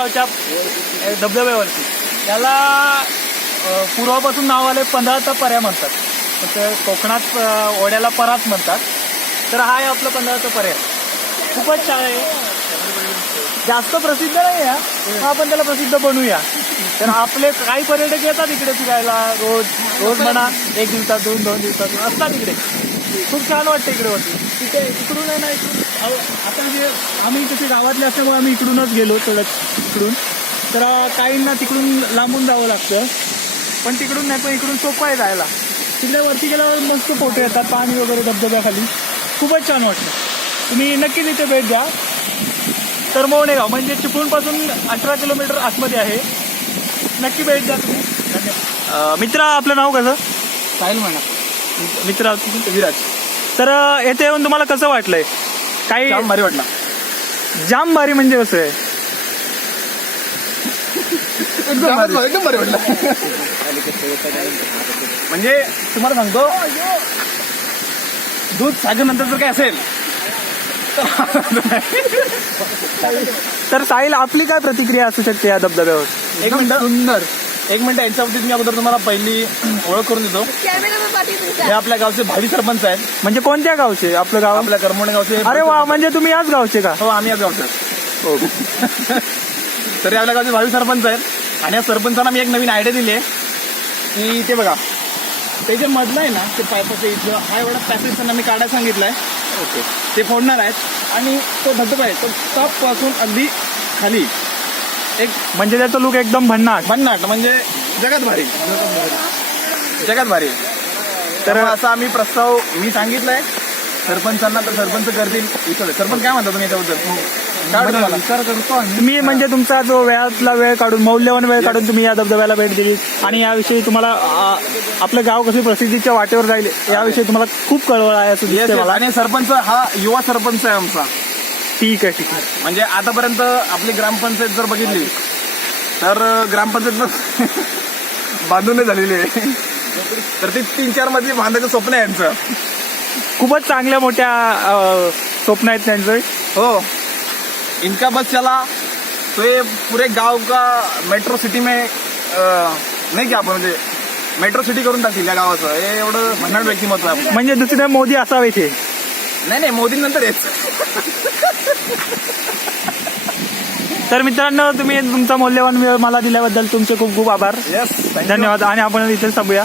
गावच्या धबधब्यावरती त्याला पूर्वापासून नाव आले पंधराचा पर्या म्हणतात. कोकणात ओढ्याला पराच म्हणतात. तर हा आहे आपलं पंधराचा पर्याय खूपच छान आहे. जास्त प्रसिद्ध नाही आहे हा. आपण त्याला प्रसिद्ध बनवूया तर आपले काही पर्यटक येतात इकडे फिरायला रोज रोज म्हणा एक दिवसात दोन दिवसातून असतात इकडे. खूप छान वाटतं इकडे वरती. तिथे इकडून आहे ना इकडून अहो, आता जे आम्ही कसे गावातले असल्यामुळे आम्ही इकडूनच गेलो थोडं इकडून तर अं, काहींना तिकडून लांबून जावं लागतं. पण तिकडून नाही पण इकडून सोपं आहे जायला. तिकडे वरती गेल्यावर मस्त फोटो येतात पाणी वगैरे धबधब्याखाली. खूपच छान वाटतं. तुम्ही नक्कीच इथे भेट द्या. तर मोवणेगाव म्हणजे चिपळूणपासून अठरा किलोमीटर आतमध्ये आहे. नक्की भेट द्या तुम्ही. धन्यवाद. मित्रा आपलं नाव कसं? साहिल म्हणा. मित्र विराज. तर अं, येथे येऊन तुम्हाला कसं वाटलंय? काही जाम भारी वाटला. जाम भारी म्हणजे कसं आहे? एकदम भारी. एकदम भारी वाटला. म्हणजे तुम्हाला सांगतो दूध सागर नंतर जर काय असेल तर साहिल आपली काय प्रतिक्रिया असू शकते या धबधब्यावर? एक मिनिट. सुंदर. एक मिनिट यांच्याबाबतीत मी अगोदर तुम्हाला पहिली ओळख करून देतो. हे आपल्या गावचे भावी सरपंच आहेत. म्हणजे कोणत्या गावचे? आपलं गाव? आपल्या करमोणे गावचे अरे वा म्हणजे तुम्ही याच गावचे का? हो आम्ही याच गावचे तरी आपल्या गावचे भावी सरपंच आहेत. आणि या सरपंचांना मी एक नवीन आयडिया दिली आहे. की ते बघा ते जे मधलं आहे ना ते पायपाचं इथलं हा एवढा पॅसेज त्यांना मी काढायला सांगितलंय. ओके. ते फोडणार आहेत. आणि तो धबधबा आहे तो टॉपपासून अगदी खाली. एक म्हणजे त्याचं लुक एकदम भन्नाट. भन्नाट म्हणजे जगात भारी. जगात भारी. तर असा आम्ही प्रस्ताव मी सांगितलाय. सरपंचांना तर सरपंच करतील. इथं सरपंच काय म्हणता तुम्ही याच्याबद्दल? विचार करतो आम्ही तुम्ही म्हणजे तुमचा जो वेळातला वेळ काढून मौल्यवान वेळ काढून तुम्ही या धबधब्याला भेट दिली. आणि याविषयी तुम्हाला आपलं गाव कसं प्रसिद्धीच्या वाटेवर जाईल याविषयी तुम्हाला खूप कळवळ आहे आणि सरपंच हा युवा सरपंच आहे आमचा. ठीक आहे ठीक आहे. म्हणजे आतापर्यंत आपली ग्रामपंचायत जर बघितली तर ग्रामपंचायत बांधून झालेली आहे. तर ती तीन चार मधली बांधायचं स्वप्न आहे यांचं. खूपच चांगल्या मोठ्या अ, स्वप्न आहेत त्यांचं. हो. इनका बस चला. तो ये पूरे गाव का मेट्रो सिटी में अं, नाही की आपण म्हणजे मेट्रो सिटी करून टाकतील या गावाचं. हे एवढं भन्नाट व्यक्तिमत्व आहे आपलं. म्हणजे दुसरे मोदी असावे ते नाही नाही मोदी नंतर येत. तर मित्रांनो तुम्ही तुमचा मौल्यवान वेळ मला दिल्याबद्दल तुमचे खूप खूप आभार. येस धन्यवाद. आणि आपण इथे थांबूया.